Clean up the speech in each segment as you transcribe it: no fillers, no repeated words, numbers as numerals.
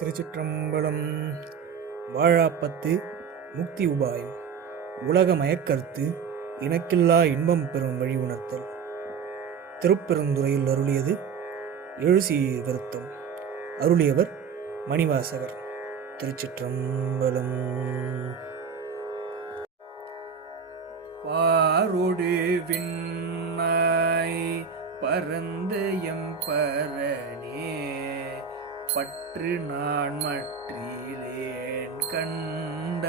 திருச்சிற்றம்பலம். வாழாப்பத்து முக்தி உபாயம். உலக மயக்கருத்து இனக்கில்லா இன்பம் பெறும் வழி உணர்த்தல். திருப்பெருந்துறையில் அருளியது எழுசீர் வருத்தம். அருளியவர் மணிவாசகர். திருச்சிற்றம்பலம். பாரொடு விண்ணாய் பரந்த எம்பரனே, பற்று நான் மற்றிலேன் கண்ட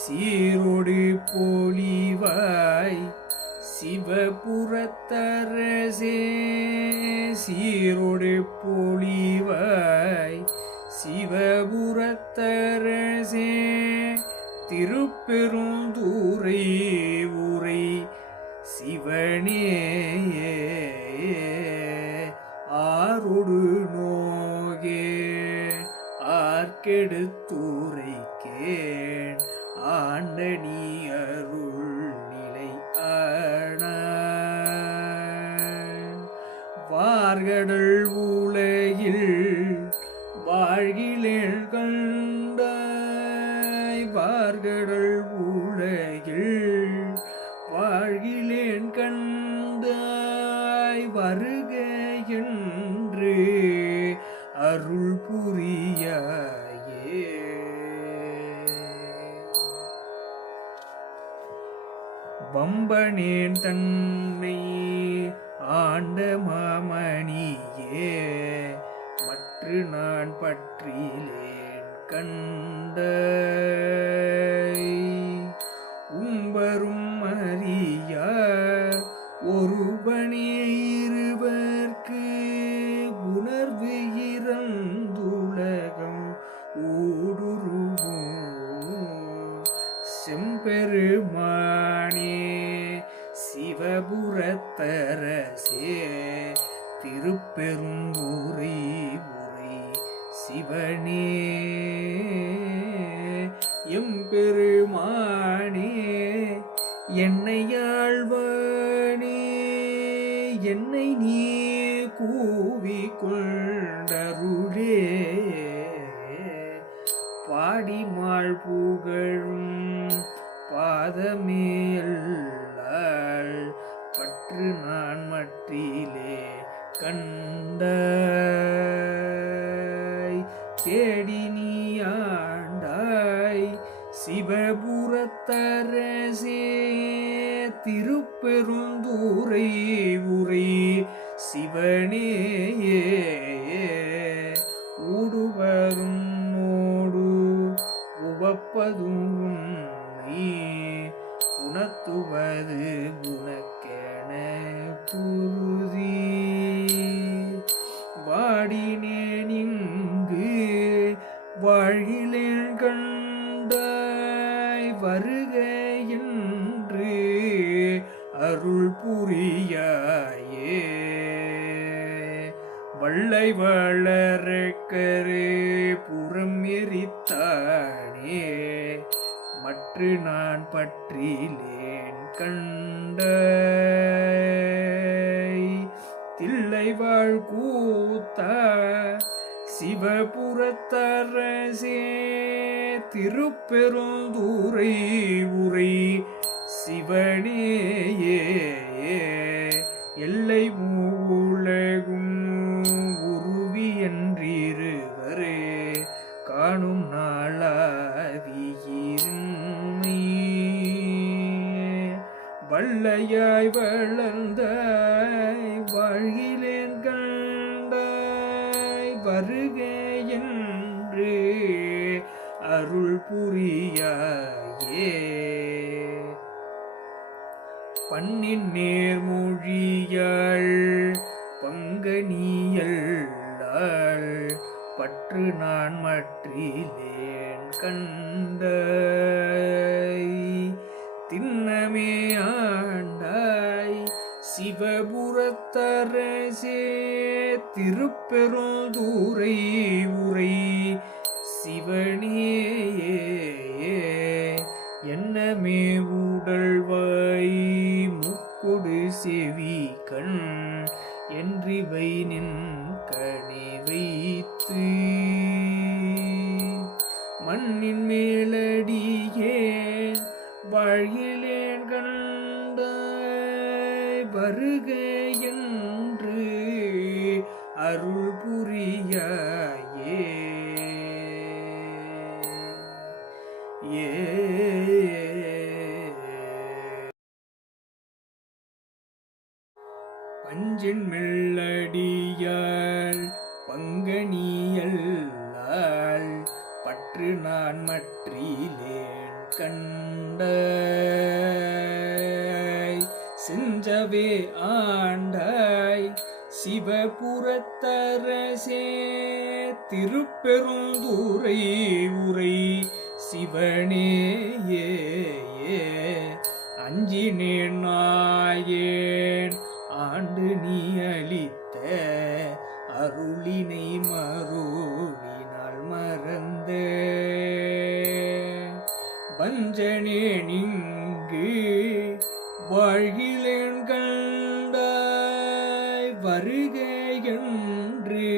சீரொடு பொலிவாய் சிவபுரத்தரசே, சீரொடு பொலிவாய் சிவபுரத்தரசே, திருப்பெருந்துறை உரை சிவனே, ஆரொடு நோகே ஆர்க்கெடுத்துரைக்கேன் ஆண்டனி அருள் நிலை ஆன வார்கடல் உலகில் வாழ்கிலேன் கண்டாய், வார்கடல் உலகில் வாழ்கிலேன் கண்டாய், வருக என்று அருள் புரியாயே. வம்பனேன் தன்னை ஆண்ட மாமணியே, மற்று நான் பற்றிலேன் கண்டாய், உம்பரும் அறியா ஒருவனே இருவர்க்கு உணர்வு இறந்துலகம் ஊடுருவும் செம்பெருமானே, சிவபுரத்தரசே, திருப்பெருந்துறை உரை சிவனே, எம்பெருமானே, என்னையாழ்வானே, என்னை நீ கூவிக்கொண்டருளே, பாடிமாள் புகழும் பாதமேல்லாள், பற்று நான் மற்றிலே கண்டாய், தேடி நீ ஆண்டாய் சிவபுரத்தரசே, திருப்பெருந்துறை உரை சிவனே, ஊடுவதும் நோடு உவப்பதும் உன்னை உணர்த்துவது குணக்கென குருதி, வாடினேன் இங்கு வாழ்கிலேன் கண்டாய், வருக என்று அருள் புரியாயே. வள்ளை வளரக்கரே புறம் எரித்தானே, மற்று நான் பற்றிலேன் கண்டாய், தில்லை வாழ் கூத்தா சிவபுரத்தரசே, திருப்பெருந்துறை உரை சிவனே, எல்லை மூவுலகும் உருவி என்றிருவரே காணும் நாளாதியிருமை, வள்ளையாய் வளர்ந்தாய் வாழ்கிலேன் கண்டாய், வருக என்று அருள் புரியாயே. பண்ணின் நேர்மொழியாள் பங்கனியல்லாள், பற்று நான் மற்றிலேன் கண்டாய், திண்ணமே ஆண்டாய் சிவபுரத்தரசே, திருப்பெருந்துறை உரை சிவனே, என்னமே உடல்வாய் முக்கொடு செவி கண் என்றிவை நின் கனி வைத்து மண்ணின் மேலடியேன் வாழ்கிலேன் கண்டாய் வருக என்று அருள் புரியாயே பஞ்சின் மெல்லடியாள் பங்கனியல்லாள் பற்று நான் மற்றிலேன் கண்டாய் செஞ்சவே ஆண்டாய் சிவபுரத்தரசே திருப்பெருந்துறை உரை சிவனேயே அஞ்சினேன் நாயேன் ஆண்டு நீ அளித்த அருளினை மருளினால் மறந்த வஞ்சனேன் இங்கு வாழ்கிலேன் கண்டாய் வருக என்று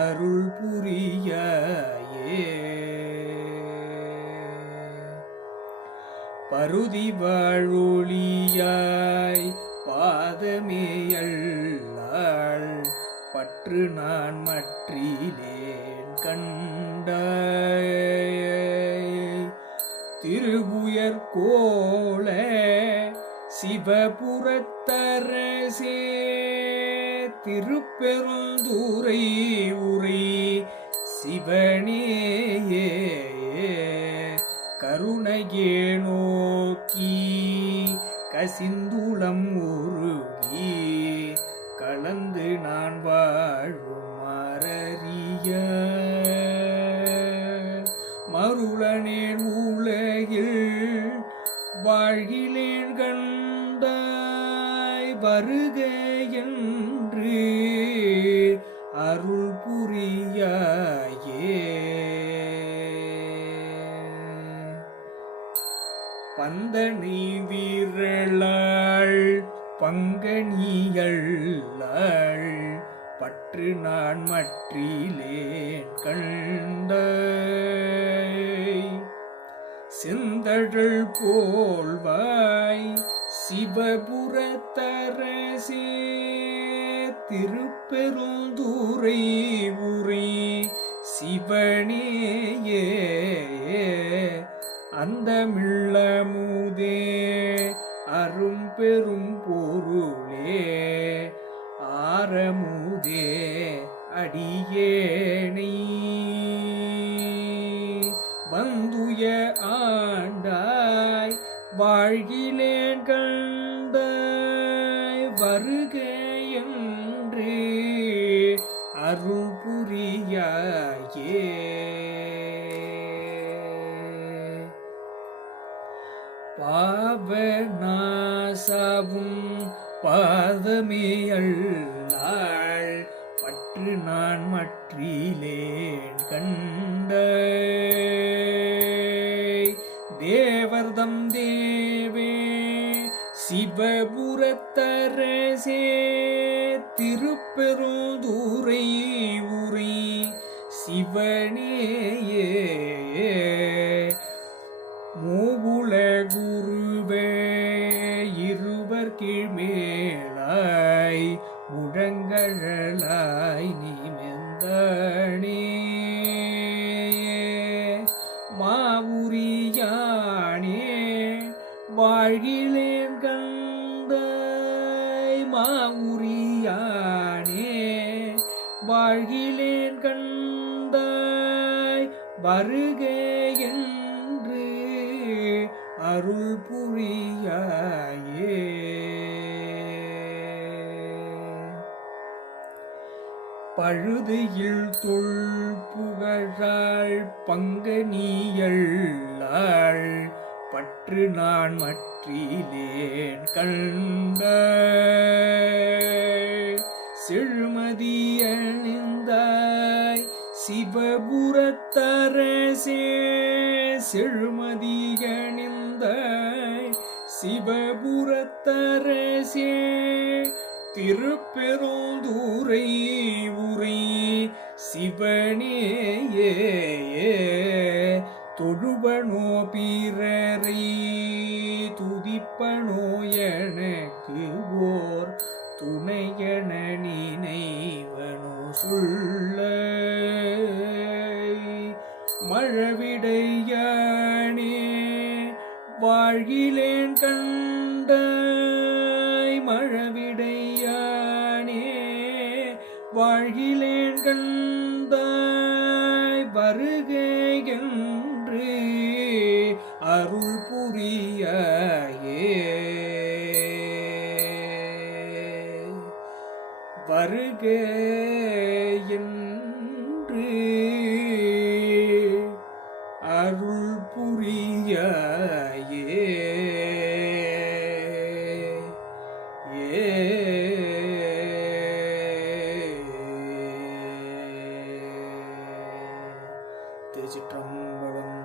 அருள் புரியாயே பருதி வாழொளியாய் பாதமேயல்லாள் பற்று நான் மற்றிலேன் கண்டாய் திருவுயர் கோல சிவபுரத்தரசே திருப்பெருந்துறை உரை சிவனேயே கருணையே நோக்கி கசிந்துளம் உருகி கலந்து நான் வாழும் மறறிய மருளனேன் உலகில் வாழ்கிலேன் கண்டாய் வருக என்று அருள் புரியாயே பந்தனை வீரளாள் பங்கனியல்லாள் பற்று நான் மற்றிலேன் கண்டாய் செந்தழல் போல்வாய் சிவபுரத்தரசே திருப்பெருந்துறை உரை சிவனேயே அந்தமில்லமுதே அரும் பெரும் பொருளே ஆரமுதே அடியேனை வந்துய ஆண்டாய் வாழ்கிலேன் கண்டாய் வருக என்று அருள் புரியாயே பாவநாசவும் பாதமேயல்லாள் பற்று நான் மற்றிலேன் கண்டாய் தேவர்தம் தேவே சிவபுரத்தரசே திருப்பெருந்துறை உரை சிவனேயே மூவுல குருவே இருவர் கீழ்மேலாய் முழங்கழலாய் நிமிர்ந்தானே மாவுரியானே வாழ்கிலேன் கண்டாய் மாவுரியானே வாழ்கிலேன் கண்டாய் வருக என்று அருள் புரியாயே பழுதியில் தொல் புகழாள் பங்கனியல்லாள் பற்று நான் மற்றிலேன் கண்டாய் செழுமதி அணிந்தாய் சிவபுரத்தரசே செழுமதி அணிந்தாய் சிவபுரத்தரசே திருப்பெருந்துறை சிவனேயே தொழுவனோ பிறரை துதிப்பனோ எனக்கு ஓர் துணையென நினைவனோ சொல்ல மழவிடையானே வாழ்கிலேன் கண்டாய் மழவிடையானே வாழ்கிலேன் கண்டாய் வருகையென்று அருள் புரியாயே வருகையென்று அருள் புரியாயே திருச்சிற்றம்பலம்.